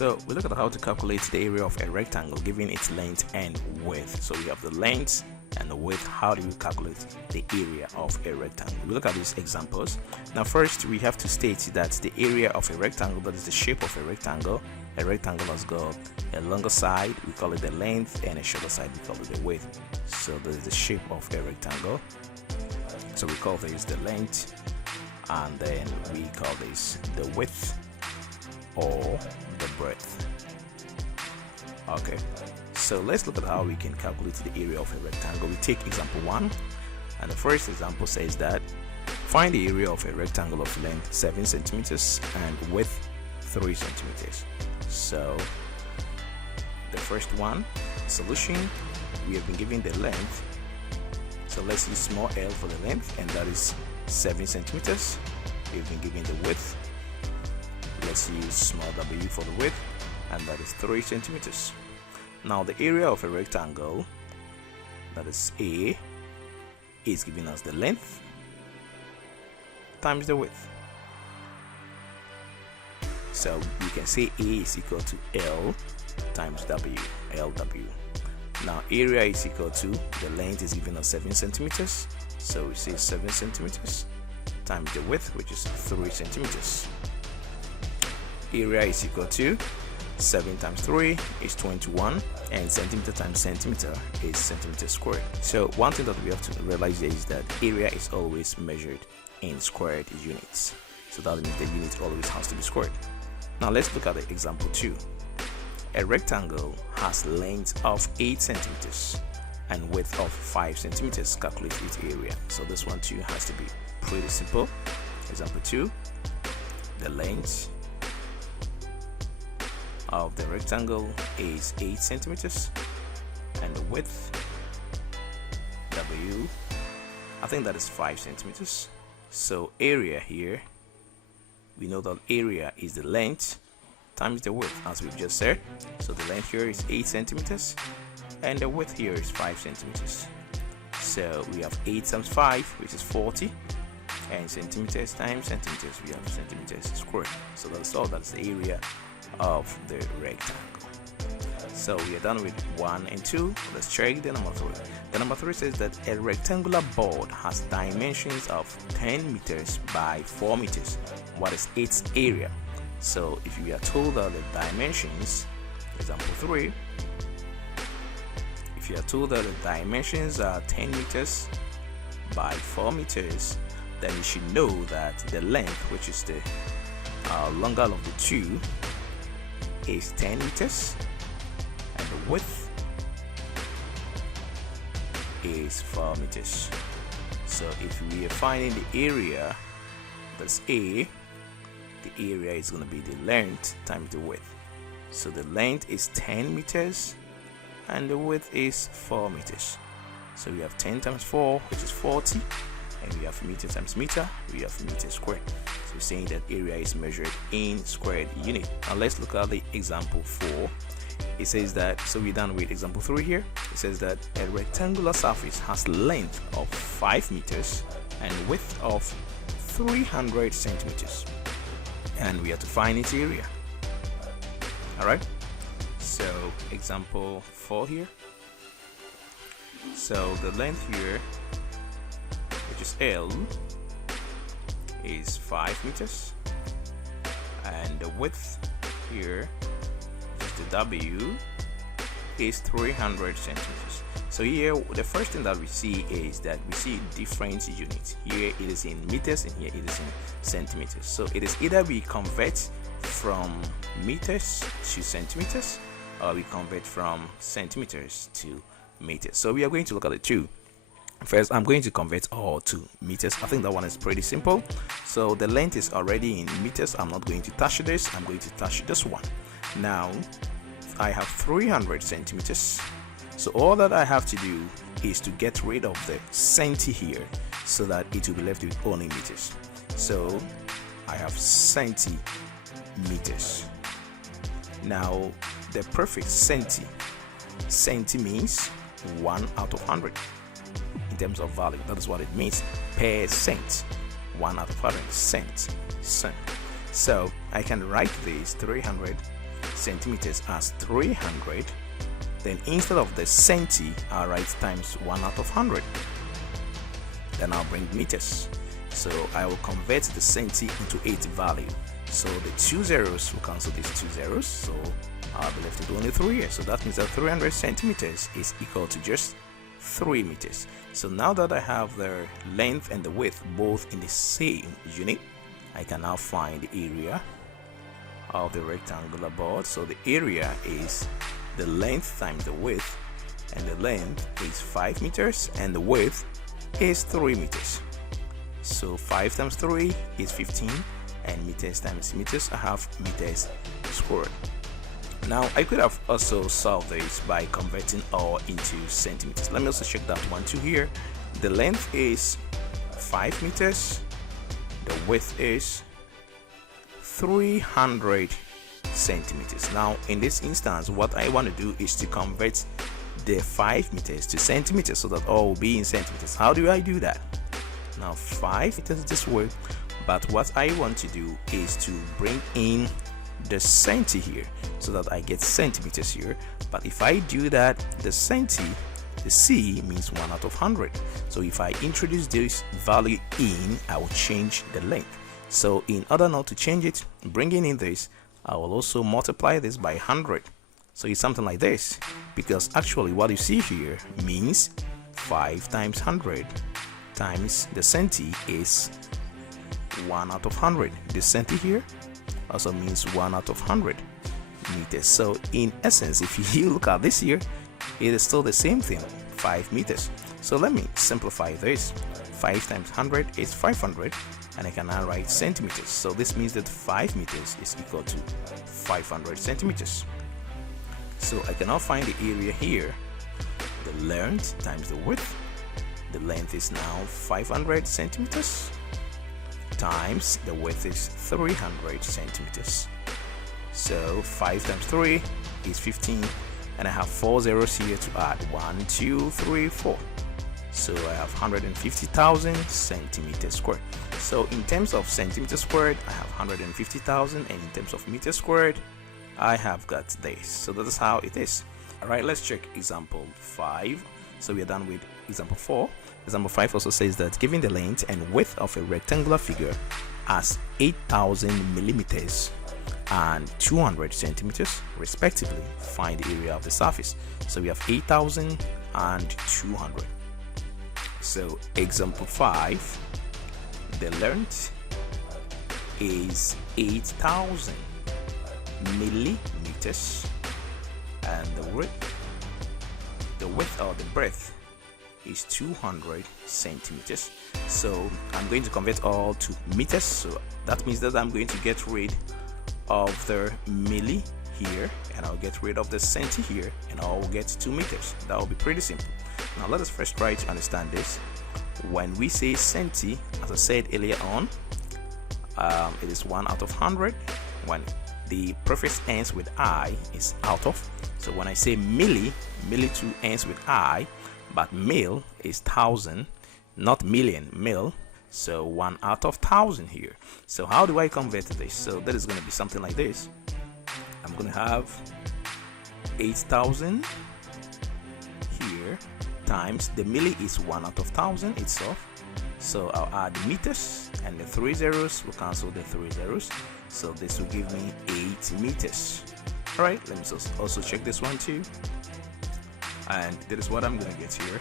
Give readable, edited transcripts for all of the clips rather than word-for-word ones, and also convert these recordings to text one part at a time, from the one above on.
So we look at how to calculate the area of a rectangle given its length and width. So we have the length and the width. How do you calculate the area of a rectangle? We look at these examples. Now first we have to state that the area of a rectangle, that is the shape of a rectangle has got a longer side, we call it the length, and a shorter side, we call it the width. So this is the shape of a rectangle, so we call this the length, and then we call this the width or the breadth. Okay, so let's look at how we can calculate the area of a rectangle. We take example 1, and the first example says that find the area of a rectangle of length 7 centimeters and width 3 centimeters. So the first one, solution, we have been given the length, so let's use small l for the length, and that is 7 centimeters. We've been given the width, let's use small w for the width, and that is 3 centimeters. Now the area of a rectangle, that is A, is giving us the length times the width. So we can say A is equal to L times W, LW. Now area is equal to, the length is giving us 7 centimeters, so we say 7 centimeters times the width, which is 3 centimeters. Area is equal to 7 times 3 is 21, and centimeter times centimeter is centimeter squared. So one thing that we have to realize is that area is always measured in squared units, so that means the unit always has to be squared. Now let's look at the example 2. A rectangle has length of 8 centimeters and width of 5 centimeters. Calculate its area. So this one too has to be pretty simple. Example 2, the length of the rectangle is 8 centimeters and the width, W, I think that is 5 centimeters. So area here, we know that area is the length times the width, as we've just said. So the length here is 8 centimeters and the width here is 5 centimeters. So we have 8 times 5, which is 40, and centimeters times centimeters, we have centimeters squared. So that's all, that's the area of the rectangle. So we are done with 1 and 2. Let's check the number 3. The number 3 says that a rectangular board has dimensions of 10 meters by 4 meters. What is its area? So if you are told that the dimensions, example 3, if you are told that the dimensions are 10 meters by 4 meters, then you should know that the length, which is the longer of the two, is 10 meters, and the width is 4 meters. So if we are finding the area, that's A, the area is going to be the length times the width. So the length is 10 meters and the width is 4 meters. So we have 10 times 4, which is 40, and we have meter times meter, we have meter squared. So we're saying that area is measured in squared unit. Now let's look at the example 4. It says that, so we're done with example 3 here. It says that a rectangular surface has length of 5 meters and width of 300 centimeters, and we have to find its area. Alright, so example 4 here. So the length here, which is L, is 5 meters, and the width here, which is the W, is 300 centimeters. So here the first thing that we see is that we see different units. Here it is in meters and here it is in centimeters. So it is either we convert from meters to centimeters, or we convert from centimeters to meters. So we are going to look at the two. First, I'm going to convert all to meters. I think that one is pretty simple. So the length is already in meters. I'm not going to touch this. I'm going to touch this one. Now I have 300 centimeters. So all that I have to do is to get rid of the centi here, so that it will be left with only meters. So I have centimeters. Now the prefix centi means 1 out of 100 in terms of value. That is what it means per cent. 1 out of 100 cent. So I can write this 300 centimeters as 300, then instead of the centi, I'll write times 1 out of 100. Then I'll bring meters. So I will convert the centi into 8 value. So the 2 zeros will cancel these 2 zeros. So I'll be left with only 3 here. So that means that 300 centimeters is equal to just 3 meters. So now that I have the length and the width both in the same unit, I can now find the area of the rectangular board. So the area is the length times the width, and the length is 5 meters and the width is 3 meters. So 5 times 3 is 15, and meters times meters, I have meters squared. Now I could have also solved this by converting all into centimeters. Let me also check that one too here. The length is 5 meters, the width is 300 centimeters. Now in this instance, what I want to do is to convert the 5 meters to centimeters so that all will be in centimeters. How do I do that? Now 5 meters this way, but what I want to do is to bring in the centi here so that I get centimeters here. But if I do that, the centi, the C means 1 out of 100. So if I introduce this value in, I will change the length. So in order not to change it, bringing in this, I will also multiply this by 100. So it's something like this, because actually what you see here means 5 times 100 times the centi is 1 out of 100. The centi here also means 1 out of 100 meters. So in essence, if you look at this here, it is still the same thing, 5 meters. So let me simplify this. 5 times 100 is 500, and I can now write centimeters. So this means that 5 meters is equal to 500 centimeters. So I can now find the area here, the length times the width. The length is now 500 centimeters times the width is 300 centimeters. So 5 times 3 is 15, and I have 4 zeros here to add. 1, 2, 3, 4. So I have 150,000 centimeters squared. So in terms of centimeters squared, I have 150,000, and in terms of meters squared, I have got this. So that is how it is. Alright, let's check example 5. So we are done with example 4. Example 5 also says that given the length and width of a rectangular figure as 8,000 millimeters and 200 centimeters respectively, find the area of the surface. So we have 8,000 and 200. So example 5, the length is 8,000 millimeters and the width or the breadth is 200 centimeters. So I'm going to convert all to meters. So that means that I'm going to get rid of the milli here, and I'll get rid of the centi here, and I'll get 2 meters. That will be pretty simple. Now let us first try to understand this. When we say centi, as I said earlier on, it is 1 out of 100. When the prefix ends with I, is out of. So when I say milli, milli too ends with I, but mil is 1,000, not million, mil. So 1 out of 1,000 here. So how do I convert this? So that is going to be something like this. I'm going to have 8,000 here times the milli is 1 out of 1,000 itself. So I'll add the meters, and the 3 zeros will cancel the 3 zeros. So this will give me 8 meters. Alright, let me also check this one too. And that is what I'm going to get here.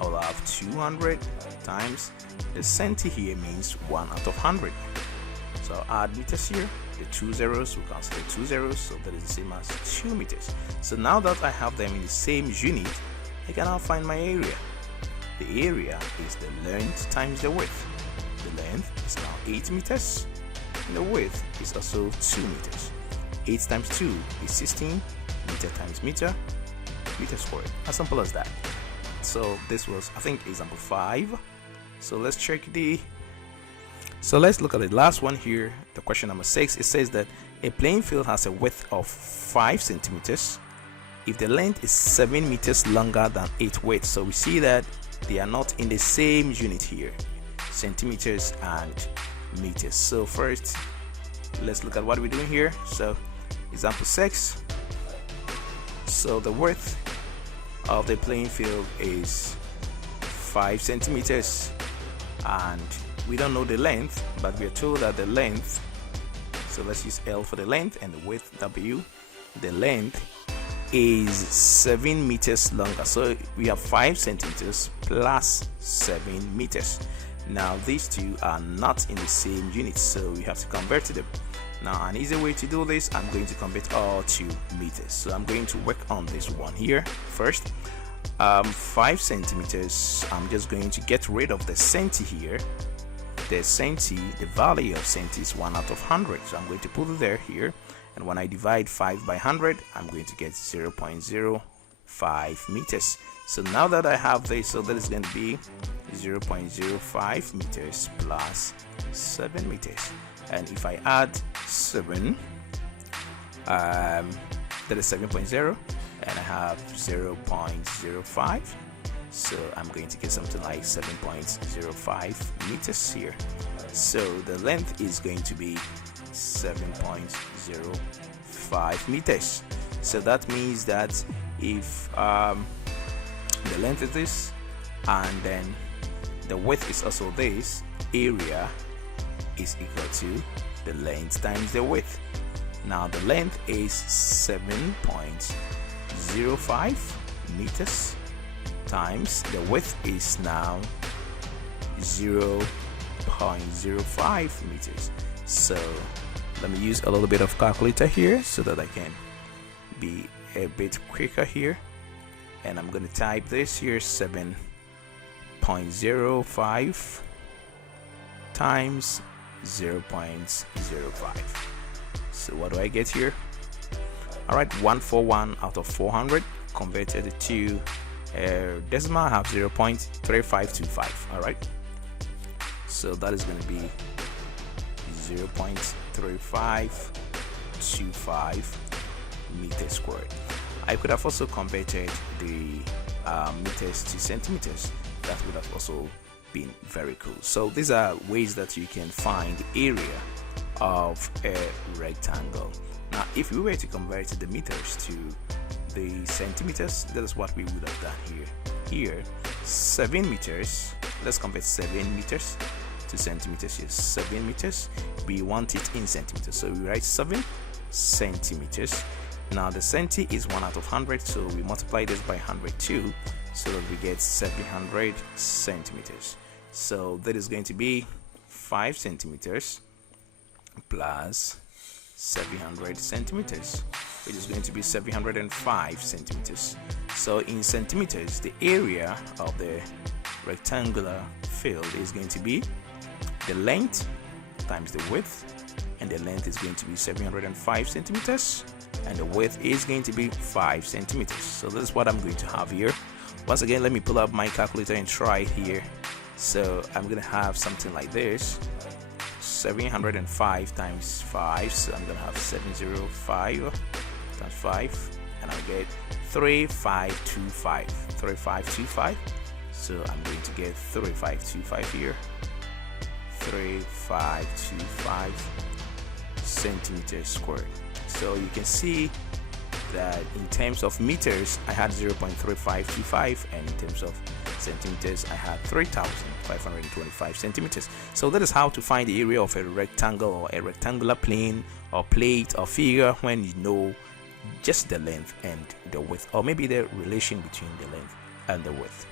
I'll have 200 times the centi here means 1 out of 100. So I'll add meters here. The 2 zeros will cancel the 2 zeros. So that is the same as 2 meters. So now that I have them in the same unit, I can now find my area. The area is the length times the width. The length is now 8 meters, and the width is also 2 meters. 8 times 2 is 16, meter times meter, meter squared. As simple as that. So this was, I think, example 5. So let's check so let's look at the last one here, the question number 6. It says that a playing field has a width of 5 centimeters if the length is 7 meters longer than 8 width. So we see that they are not in the same unit here, centimeters and meters. So first, let's look at what we're doing here. So Example 6. So the width of the playing field is 5 centimeters, and we don't know the length, but we are told that the length, so let's use L for the length and the width W. The length is 7 meters longer, so we have 5 centimeters plus 7 meters. Now these two are not in the same unit, so we have to convert them. Now an easy way to do this, I'm going to convert all to meters, so I'm going to work on this one here first. 5 centimeters, I'm just going to get rid of the centi here. The centi, the value of centi is 1 out of 100, so I'm going to put it there here, and when I divide 5 by 100, I'm going to get 0.05 meters. So now that I have this, so that is going to be 0.05 meters plus 7 meters, and if I add 7, that is 7.0, and I have 0.05, so I'm going to get something like 7.05 meters here. So the length is going to be 7.05 meters. So that means that if the length is this and then the width is also this, area is equal to the length times the width. Now the length is 7.05 meters times the width is now 0.05 meters. So let me use a little bit of calculator here so that I can be a bit quicker here, and I'm going to type this here, 7.05 times 0.05. So what do I get here? All right, 141 out of 400 converted to decimal. I have 0.3525. all right, so that is going to be 0.3525 meters squared. I could have also converted the meters to centimeters. That would have also been very cool. So these are ways that you can find the area of a rectangle. Now if we were to convert the meters to the centimeters, that is what we would have done here. 7 meters, let's convert 7 meters to centimeters. Yes, 7 meters, we want it in centimeters, so we write 7 centimeters. Now the centi is 1 out of 100, so we multiply this by 100 too, so that we get 700 centimeters. So that is going to be 5 centimeters plus 700 centimeters, which is going to be 705 centimeters. So in centimeters, the area of the rectangular field is going to be the length times the width, and the length is going to be 705 centimeters, and the width is going to be 5 centimeters. So this is what I'm going to have here. Once again, let me pull up my calculator and try it here. So I'm going to have something like this, 705 times 5, so I'm going to have 705 times 5, and I'll get 3525. So I'm going to get 3525 here, 3525 centimeters squared. So you can see that in terms of meters I had 0.3525, and in terms of centimeters I had 3,525 centimeters. So that is how to find the area of a rectangle or a rectangular plane or plate or figure when you know just the length and the width, or maybe the relation between the length and the width.